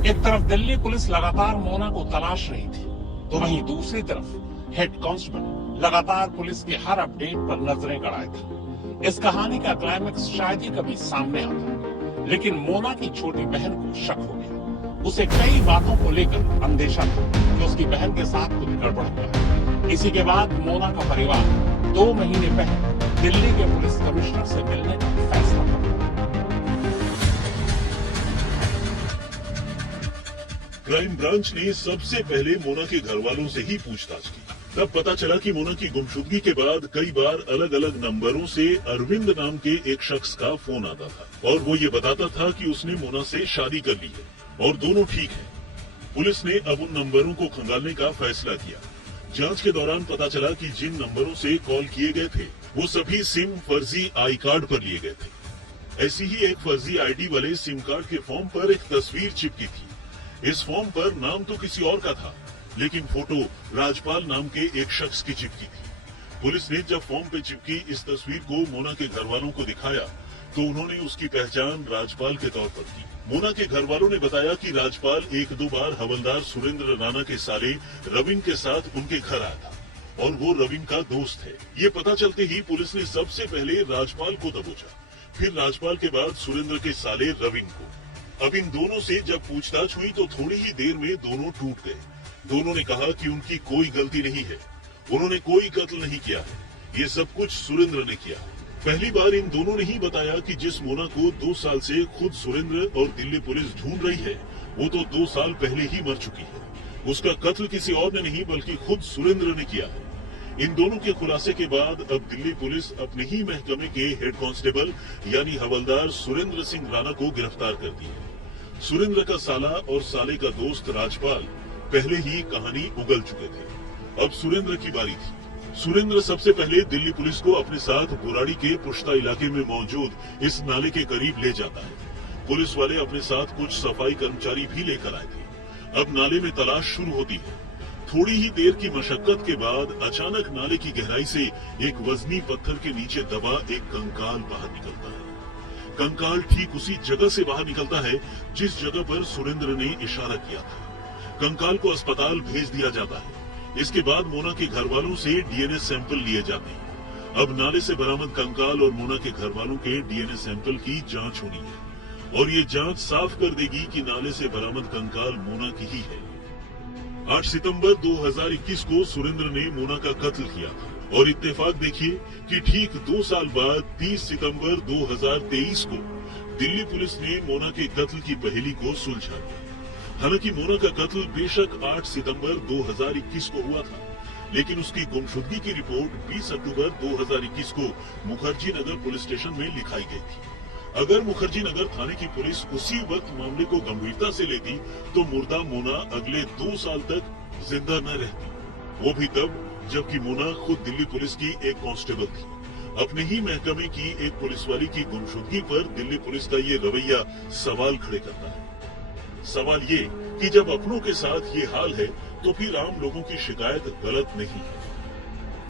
एक तरफ दिल्ली पुलिस लगातार मोना को तलाश रही थी, तो वहीं दूसरी तरफ हेड कांस्टेबल लगातार पुलिस के हर अपडेट पर नजरें गड़ाए था। इस कहानी का क्लाइमेक्स शायद ही कभी सामने आता, लेकिन मोना की छोटी बहन को शक हो गया। उसे कई बातों को लेकर अंदेशा था कि उसकी बहन के साथ कुछ गड़बड़ हुआ है। इसी के बाद मोना का परिवार 2 महीने पहले दिल्ली के पुलिस कमिश्नर से मिलने का फैसला किया। क्राइम ब्रांच ने सबसे पहले मोना के घर वालों से ही पूछताछ की। तब पता चला कि मोना की गुमशुदगी के बाद कई बार अलग अलग नंबरों से अरविंद नाम के एक शख्स का फोन आता था और वो ये बताता था कि उसने मोना से शादी कर ली है और दोनों ठीक हैं। पुलिस ने अब उन नंबरों को खंगालने का फैसला किया। जांच के दौरान पता चला कि जिन नंबरों से कॉल किए गए थे वो सभी सिम फर्जी आई कार्ड पर लिए गए थे। ऐसी ही एक फर्जी आईडी वाले सिम कार्ड के फॉर्म पर एक तस्वीर चिपकी थी। इस फॉर्म पर नाम तो किसी और का था, लेकिन फोटो राजपाल नाम के एक शख्स की चिपकी थी। पुलिस ने जब फॉर्म पे चिपकी इस तस्वीर को मोना के घर वालों को दिखाया तो उन्होंने उसकी पहचान राजपाल के तौर पर की। मोना के घर वालों ने बताया कि राजपाल 1-2 बार हवलदार सुरेंद्र राणा के साले रविन के साथ उनके घर आया था और वो रविन का दोस्त है। ये पता चलते ही पुलिस ने सबसे पहले राजपाल को दबोचा, फिर राजपाल के बाद सुरेंद्र के साले रविन को। अब इन दोनों से जब पूछताछ हुई तो थोड़ी ही देर में दोनों टूट गए। दोनों ने कहा कि उनकी कोई गलती नहीं है, उन्होंने कोई कत्ल नहीं किया है, ये सब कुछ सुरेंद्र ने किया। पहली बार इन दोनों ने ही बताया कि जिस मोना को 2 साल से खुद सुरेंद्र और दिल्ली पुलिस ढूंढ रही है वो तो 2 साल पहले ही मर चुकी है। उसका कत्ल किसी और ने नहीं बल्कि खुद सुरेंद्र ने किया है। इन दोनों के खुलासे के बाद अब दिल्ली पुलिस अपने ही महकमे के हेड कांस्टेबल यानी हवलदार सुरेंद्र सिंह राणा को गिरफ्तार करती है। सुरेंद्र का साला और साले का दोस्त राजपाल पहले ही कहानी उगल चुके थे। अब सुरेंद्र की बारी थी। सुरेंद्र सबसे पहले दिल्ली पुलिस को अपने साथ बुराड़ी के पुश्ता इलाके में मौजूद इस नाले के करीब ले जाता है। पुलिस वाले अपने साथ कुछ सफाई कर्मचारी भी लेकर आए थे। अब नाले में तलाश शुरू होती है। थोड़ी ही देर की मशक्कत के बाद अचानक नाले की गहराई से एक वजनी पत्थर के नीचे दबा एक कंकाल बाहर निकलता है। कंकाल ठीक उसी जगह से बाहर निकलता है जिस जगह पर सुरेंद्र ने इशारा किया था। कंकाल को अस्पताल भेज दिया जाता है। इसके बाद मोना के घर वालों से डीएनए सैंपल लिए जाते हैं। अब नाले से बरामद कंकाल और मोना के घर वालों के डीएनए सैंपल की जांच होनी है और ये जांच साफ कर देगी कि नाले से बरामद कंकाल मोना की ही है। 8 सितंबर 2021 को सुरेंद्र ने मोना का कत्ल किया और इत्तेफाक देखिए कि ठीक 2 साल बाद 30 सितंबर 2023 को दिल्ली पुलिस ने मोना के कत्ल की पहेली को सुलझा दिया। हालांकि मोना का कत्ल बेशक 8 सितंबर 2021 को हुआ था, लेकिन उसकी गुमशुदगी की रिपोर्ट 20 अक्टूबर 2021 को मुखर्जी नगर पुलिस स्टेशन में लिखाई गई थी। अगर मुखर्जी नगर थाने की पुलिस उसी वक्त मामले को गंभीरता से लेती तो मुर्दा मोना अगले 2 साल तक जिंदा न रहती, वो भी तब जबकि मोना खुद दिल्ली पुलिस की एक कांस्टेबल थी। अपने ही महकमे की एक पुलिसवाली की गुमशुदगी पर दिल्ली पुलिस का ये रवैया सवाल खड़े करता है। सवाल ये कि जब अपनों के साथ ये हाल है तो फिर आम लोगों की शिकायत गलत नहीं है।